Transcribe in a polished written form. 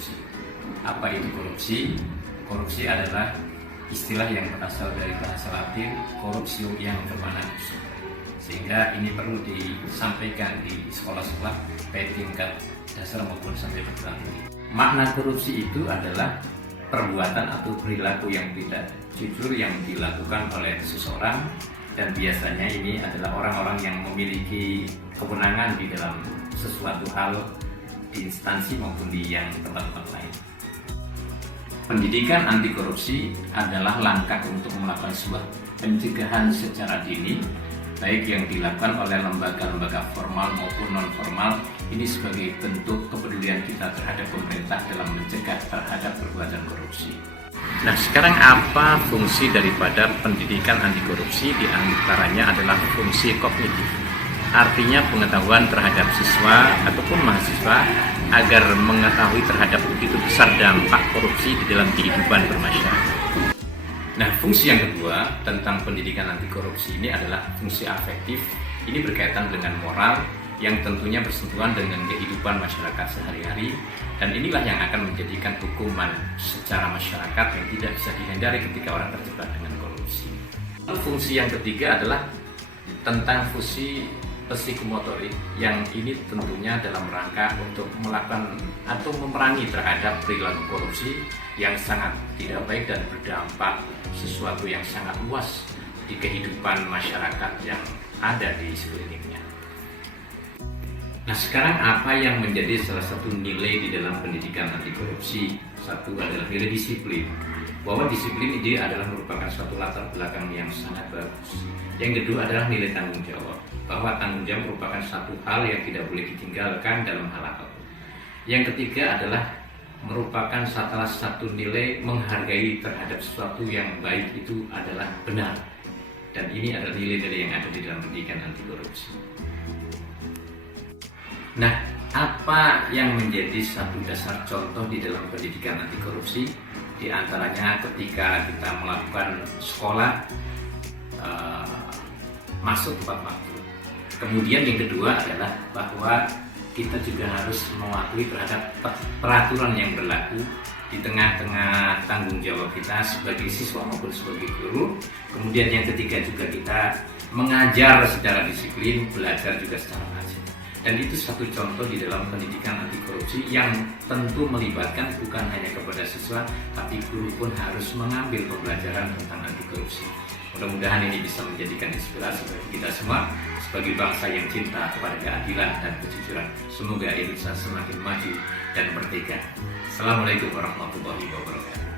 korupsi. Apa itu korupsi? Korupsi adalah istilah yang berasal dari bahasa Latin corruptio yang bermakna busuk. Sehingga ini perlu disampaikan di sekolah-sekolah baik tingkat dasar maupun sampai perguruan tinggi. Makna korupsi itu adalah perbuatan atau perilaku yang tidak jujur yang dilakukan oleh seseorang, dan biasanya ini adalah orang-orang yang memiliki kewenangan di dalam sesuatu hal di instansi maupun di yang tempat-tempat lain. Pendidikan anti korupsi adalah langkah untuk melakukan sebuah pencegahan secara dini, baik yang dilakukan oleh lembaga-lembaga formal maupun non-formal. Ini sebagai bentuk kepedulian kita terhadap pemerintah dalam mencegah terhadap perbuatan korupsi. Nah, sekarang apa fungsi daripada pendidikan anti korupsi? Di antaranya adalah fungsi kognitif. Artinya pengetahuan terhadap siswa ataupun mahasiswa agar mengetahui terhadap begitu besar dampak korupsi di dalam kehidupan bermasyarakat. Nah, fungsi yang kedua tentang pendidikan anti korupsi ini adalah fungsi afektif. Ini berkaitan dengan moral yang tentunya bersentuhan dengan kehidupan masyarakat sehari-hari, dan inilah yang akan menjadikan hukuman secara masyarakat yang tidak bisa dihindari ketika orang terjebak dengan korupsi. Fungsi yang ketiga adalah tentang fungsi psikomotorik, yang ini tentunya dalam rangka untuk melakukan atau memerangi terhadap perilaku korupsi yang sangat tidak baik dan berdampak sesuatu yang sangat luas di kehidupan masyarakat yang ada di sekelilingnya. Nah, sekarang apa yang menjadi salah satu nilai di dalam pendidikan anti korupsi? Satu adalah nilai disiplin, bahwa disiplin ini adalah merupakan suatu latar belakang yang sangat bagus. Yang kedua adalah nilai tanggung jawab, bahwa tanggung jawab merupakan satu hal yang tidak boleh ditinggalkan dalam hal apapun. Yang ketiga adalah merupakan salah satu nilai menghargai terhadap sesuatu yang baik itu adalah benar, dan ini adalah nilai-nilai yang ada di dalam pendidikan anti korupsi. Nah, apa yang menjadi satu dasar contoh di dalam pendidikan anti korupsi? Di antaranya ketika kita melakukan sekolah masuk tepat waktu. Kemudian yang kedua adalah bahwa kita juga harus mematuhi terhadap peraturan yang berlaku di tengah-tengah tanggung jawab kita sebagai siswa maupun sebagai guru. Kemudian yang ketiga juga kita mengajar secara disiplin, belajar juga secara rajin. Dan itu satu contoh di dalam pendidikan anti korupsi yang tentu melibatkan bukan hanya kepada siswa, tapi guru pun harus mengambil pembelajaran tentang anti korupsi. Mudah-mudahan ini bisa menjadikan inspirasi bagi kita semua sebagai bangsa yang cinta kepada keadilan dan kejujuran. Semoga Indonesia semakin maju dan merdeka. Assalamualaikum warahmatullahi wabarakatuh.